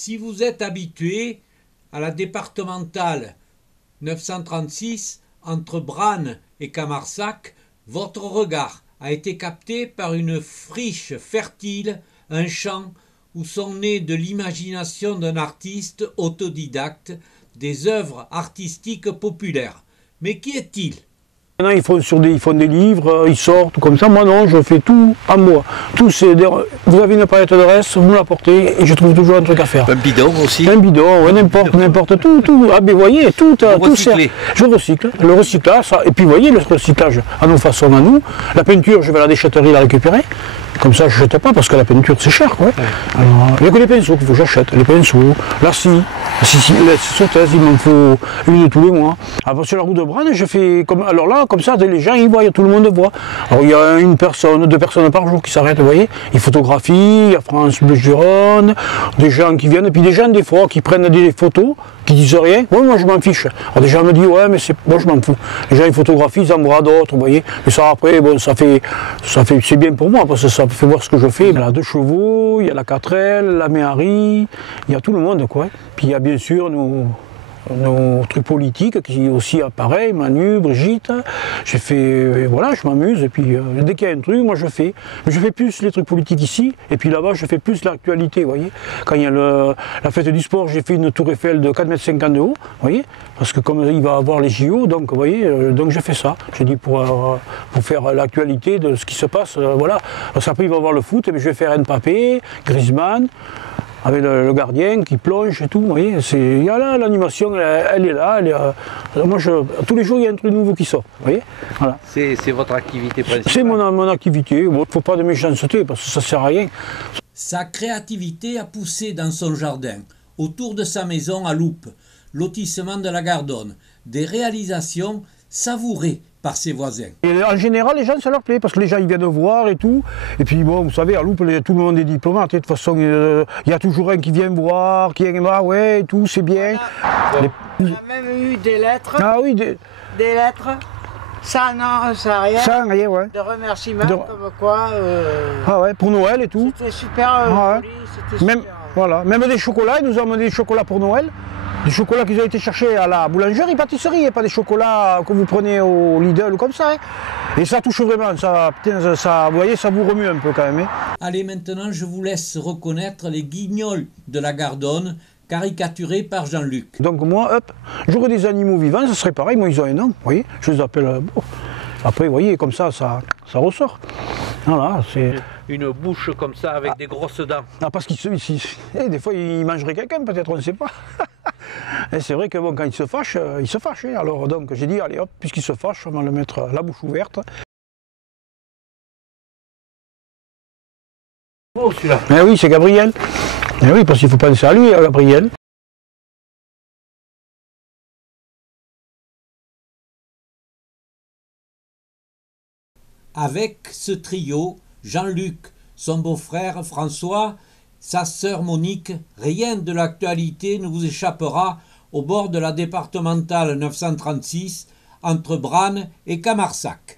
Si vous êtes habitué à la départementale 936 entre Branne et Camarsac, votre regard a été capté par une friche fertile, un champ où sont nées de l'imagination d'un artiste autodidacte des œuvres artistiques populaires. Mais qui est-il ? Maintenant, ils font des livres, ils sortent comme ça. Moi, non, je fais tout à moi. Vous avez une palette de reste, vous me l'apportez et je trouve toujours un truc à faire. Un bidon aussi. Un bidon, ouais, n'importe tout. Ah, mais vous voyez, tout sert. Je recycle. Le recyclage, ça. Et puis, vous voyez, le recyclage à nos façons, à nous. La peinture, je vais à la déchetterie la récupérer. Comme ça, je ne jette pas parce que la peinture, c'est cher, quoi. Alors, il n'y a que les pinceaux qu'il faut que j'achète. Les pinceaux, la scie, la sauteuse, il m'en faut une tous les mois. Alors, sur la route de Branne, je fais comme. Alors là, comme ça, les gens, ils voient, tout le monde voit. Alors, il y a une personne, 2 personnes par jour qui s'arrêtent, vous voyez. Ils photographient, il y a France Bleu Gironde, des gens qui viennent, et puis des gens, des fois, qui prennent des photos, qui disent rien. Ouais, moi, je m'en fiche. Alors, des gens me disent, ouais, mais moi, je m'en fous. Les gens, ils photographient, ils envoient d'autres, vous voyez. Mais ça, après, bon, c'est bien pour moi, parce que ça fait voir ce que je fais. Il y a 2 chevaux, il y a la 4L, la Méhari, il y a tout le monde, quoi. Puis il y a bien sûr nos trucs politiques qui aussi pareil, Manu, Brigitte. J'ai fait, voilà, je m'amuse et puis dès qu'il y a un truc, moi je fais. Mais je fais plus les trucs politiques ici et puis là-bas je fais plus l'actualité, vous voyez. Quand il y a la fête du sport, j'ai fait une tour Eiffel de 4,50 m de haut, vous voyez. Parce que comme il va avoir les JO, donc vous voyez, donc je fais ça. J'ai dit pour faire l'actualité de ce qui se passe, voilà. Parce qu'après il va avoir le foot, mais je vais faire Mbappé, Griezmann. Avec le gardien qui plonge et tout, vous voyez, il y a là l'animation, elle est là, moi tous les jours il y a un truc nouveau qui sort, vous voyez, voilà. C'est votre activité principale. C'est mon activité, il ne faut pas de méchanceté parce que ça ne sert à rien. Sa créativité a poussé dans son jardin, autour de sa maison à Loupe, lotissement de la Gardonne, des réalisations savourées par ses voisins. Et en général, les gens, ça leur plaît, parce que les gens, ils viennent voir et tout. Et puis bon, vous savez, à Loupe, tout le monde est diplomate. De toute façon, il y a toujours un qui vient voir, qui vient voir, ouais, et tout, c'est bien. On a même eu des lettres. Ah oui, des lettres. Ça, non, ça rien. Ça, rien, ouais. De remerciements, comme quoi. Ah ouais, pour Noël et tout. C'était super joli, c'était même, super. Voilà, même des chocolats, ils nous ont amené des chocolats pour Noël. Des chocolats qu'ils ont été chercher à la boulangerie, pâtisserie, et pas des chocolats que vous prenez au Lidl ou comme ça. Hein. Et ça touche vraiment, vous voyez, ça vous remue un peu quand même. Hein. Allez, maintenant, je vous laisse reconnaître les guignols de la Gardonne, caricaturés par Jean-Luc. Donc moi, hop, j'aurais des animaux vivants, ça serait pareil, moi ils ont un nom, vous voyez, je les appelle... Bon. Après, vous voyez, comme ça ressort. Voilà, c'est... Une bouche comme ça, avec des grosses dents. Ah, parce des fois, il mangerait quelqu'un, peut-être, on ne sait pas. Et c'est vrai que bon, quand il se fâche. Hein. Alors donc, j'ai dit, allez hop, puisqu'il se fâche, on va le mettre la bouche ouverte. Oh, celui-là. Eh oui, c'est Gabriel. Eh oui, parce qu'il faut penser à lui, à Gabriel. Avec ce trio, Jean-Luc, son beau-frère François, sa sœur Monique, rien de l'actualité ne vous échappera au bord de la départementale 936 entre Branne et Camarsac.